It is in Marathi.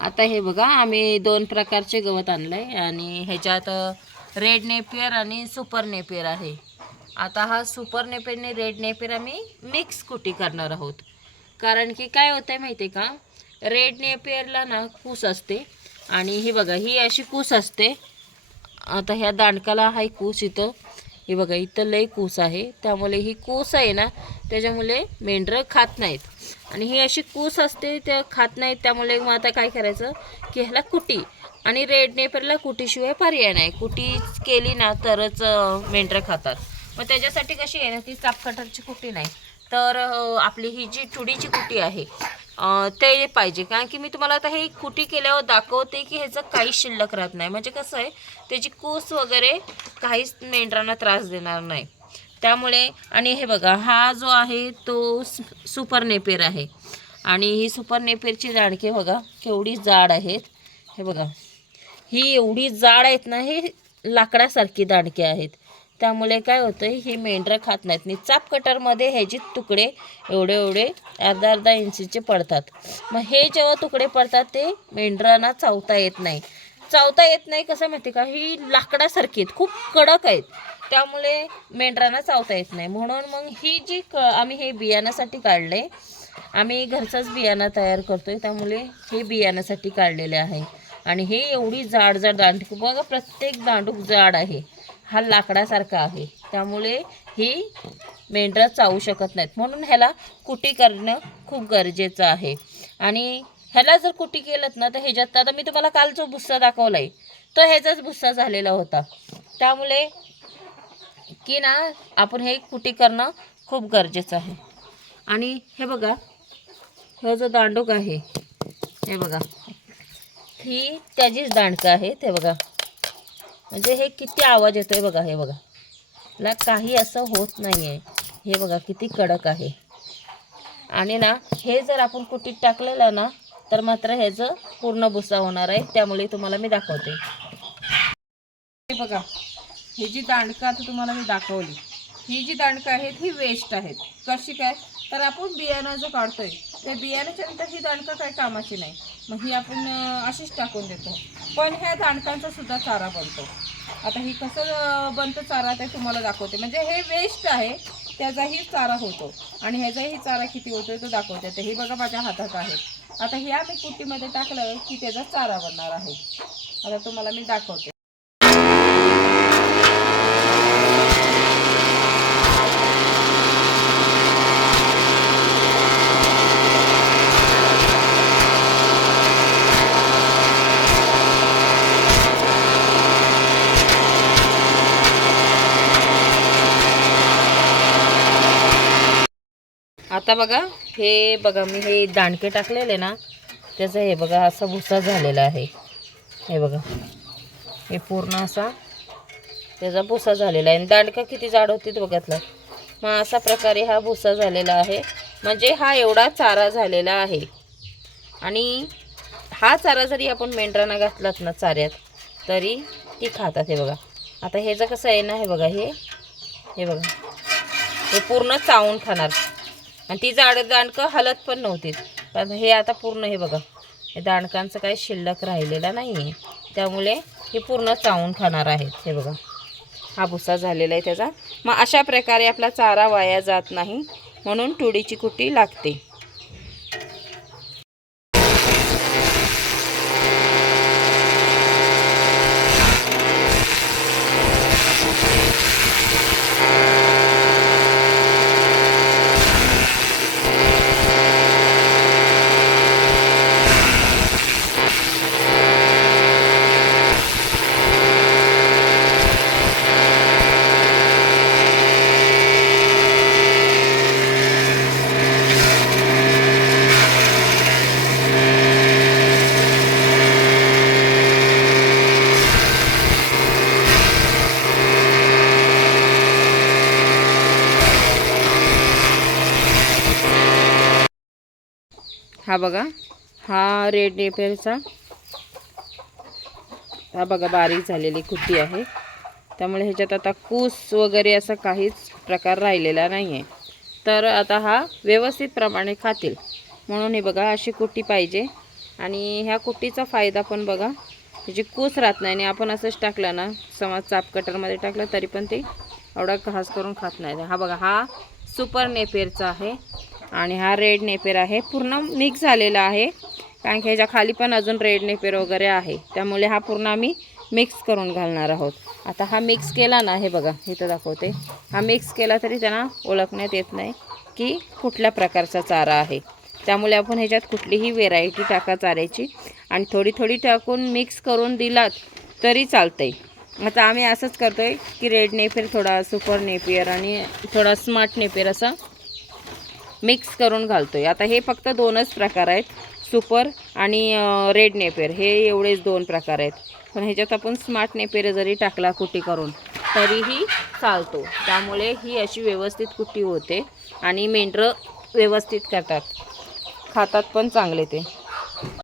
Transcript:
आता हे बघा आम्ही दोन प्रकारचे गवत आणलं आहे आणि ह्याच्यात रेड नेपियर आणि सुपर नेपियर आहे. आता हा सुपर नेपियर आणि रेड नेपियर आम्ही मिक्स कुटी करणार आहोत. कारण की काय होतं आहे माहिती आहे का, रेड नेपियरला ना कूस असते आणि ही बघा ही अशी कूस असते. आता ह्या दांडकाला हा कूस इथं, हे बघा इथं लई कूस आहे, त्यामुळे ही कूस आहे ना त्याच्यामुळे मेंढरं खात नाहीत. आणि ही अशी कूस असते त्या खात नाहीत, त्यामुळे मग आता काय करायचं की ह्याला कुटी, आणि रेड नेपरला कुटीशिवाय पर्याय नाही. कुटी केली ना तरच मेंढरं खातात. मग त्याच्यासाठी कशी आहे ना ती चापकटरची कुटी नाही तर आपली ही जी तुडीची कुटी आहे ते पाहिजे. कारण की मी तुम्हाला आता हे कुटी केल्यावर दाखवते की ह्याचं काहीच शिल्लक राहत नाही. म्हणजे कसं आहे त्याची कूस वगैरे काहीच मेंढरांना त्रास देणार नाही त्यामुळे. आणि हे बघा हा जो आहे तो सुपर नेपेर आहे आणि ही सुपर नेपेरची दांडके बघा केवढी जाड आहेत. हे बघा ही एवढी जाड आहेत ना, हे लाकडासारखी दांडके आहेत. त्यामुळे काय होतं ही मेंढरं खात नाहीत. आणि चाप कटरमध्ये ह्याचे तुकडे एवढे एवढे अर्धा अर्धा इंचीचे पडतात. मग हे जेव्हा तुकडे पडतात ते मेंढरांना चावता येत नाही. चावता येत नाही कसं माहिती का, ही लाकडासारखी आहेत, खूप कडक आहेत, त्यामुळे मेंढरांना चावता येत नाही. म्हणून मग ही जी आम्ही हे बियाण्यासाठी काढले, आम्ही घरचंच बियाणं तयार करतोय त्यामुळे हे बियाण्यासाठी काढलेले आहे. आणि हे एवढी जाड जाड दांडूक बघा, प्रत्येक दांडूक जाड आहे, हा लाकडासारखा आहे, त्यामुळे ही मेंढरं चावू शकत नाहीत. म्हणून ह्याला कुटी करणं खूप गरजेचं आहे. आणि ह्याला जर कुटी केलं ना तर ह्याच्यात आता मी तुम्हाला काल जो भुस्सा दाखवला आहे तो ह्याचाच भुस्सा झालेला होता. त्यामुळे की ना आपण हे कुटी करणं खूप गरजेचं आहे. आणि हे बघा हा जो दांडूक आहे, हे बघा ही त्याचीच दांडकं आहे. ते बघा म्हणजे हे किती आवाज येतोय बघा, हे बघा ला काही असं होत नाही आहे. हे बघा किती कडक आहे. आणि ना हे जर आपण कुटीत टाकलेलं ना तर मात्र ह्याचं पूर्ण भुसा होणार आहे. त्यामुळे तुम्हाला मी दाखवते. हे बघा ही जी दांडकं आता तुम्हाला मी दाखवली, ही जी दांडकं आहेत ही वेस्ट आहेत. कशी काय, तर आपण बियाणं जो काढतोय त्या बियाण्याच्या नंतर ही दांडकं काही कामाची नाही, मग ही आपण अशीच टाकून देतो. पण ह्या दांडकांचा सुद्धा चारा बनतो. आता ही कसं बनतं चारा ते तुम्हाला दाखवते. म्हणजे हे वेस्ट आहे त्याचाही चारा होतो आणि ह्याचाही चारा किती होतोय तो दाखवते. तर हे बघा माझ्या हातात आहे. आता हे आम्ही कुटीमध्ये टाकलं की त्याचा चारा बनणार आहे. आता तुम्हाला मी दाखवते. आता बघा हे बघा मी हे दांडके टाकलेले ना त्याचं हे बघा असा भुसा झालेला आहे. हे बघा हे पूर्ण असा त्याचा भुसा झालेला आहे. आणि दांडका किती जाड होती ते बघितलं. मग अशा प्रकारे हा भुसा झालेला आहे. म्हणजे हा एवढा चारा झालेला आहे. आणि हा चारा जरी आपण मेंढरांना घातलात ना चाऱ्यात तरी ती खातात. हे बघा आता ह्याचं कसं आहे ना, हे बघा हे बघा हे पूर्ण चावून खाणार. आणि ती दांडकं हलत पण नव्हती. पण हे आता पूर्ण हे बघा हे दांडकांचं काही शिल्लक राहिलेलं नाही आहे, त्यामुळे हे पूर्ण चावून खाणार आहेत. हे बघा हा भुसा झालेला आहे त्याचा. मग अशा प्रकारे आपला चारा वाया जात नाही, म्हणून तुडीची कुटी लागते. हा बघा हा रेड नेपेरचा, हा बघा बारीक झालेली कुटी आहे. त्यामुळे ह्याच्यात आता कूस वगैरे असा काहीच प्रकार राहिलेला नाही आहे. तर आता हा व्यवस्थित प्रमाणे खातील म्हणून हे बघा अशी कुटी पाहिजे. आणि ह्या कुट्टीचा फायदा पण बघा, त्याची कूस राहत नाही आणि आपण असंच टाकलं ना, समज चाप कटरमध्ये टाकलं तरी पण ते एवढा घास करून खात नाही. हा बघा, हा सुपर नेपियरचा आहे आणि हा रेड नेपियर आहे. पूर्ण मिक्स झालेला आहे, कारण की ह्याच्या खाली पण अजून रेड नेपियर वगैरे आहे, त्यामुळे हा पूर्ण आम्ही मिक्स करून घालणार आहोत. आता हा मिक्स केला ना, हे बघा इथं दाखवते, हा मिक्स केला तरी त्यांना ओळखण्यात येत नाही की कुठल्या प्रकारचा चारा आहे. त्यामुळे आपण ह्याच्यात कुठलीही व्हेरायटी टाका चाऱ्याची आणि थोडी थोडी टाकून मिक्स करून दिलात तरी चालतंय. आता आम्ही असंच करतोय की रेड नेपियर थोडा, सुपर नेपियर आणि थोडा स्मार्ट नेपियर असा मिक्स करून घालतोय. आता हे फक्त 2च प्रकार आहेत, सुपर आणि रेड नेपियर, हे एवढेच 2 प्रकार आहेत. पण ह्याच्यात आपण स्मार्ट नेपियर जरी टाकला कुट्टी करून तरीही चालतो. त्यामुळे ही अशी व्यवस्थित कुट्टी होते आणि मेंढरं व्यवस्थित करतात, खातात पण चांगले ते.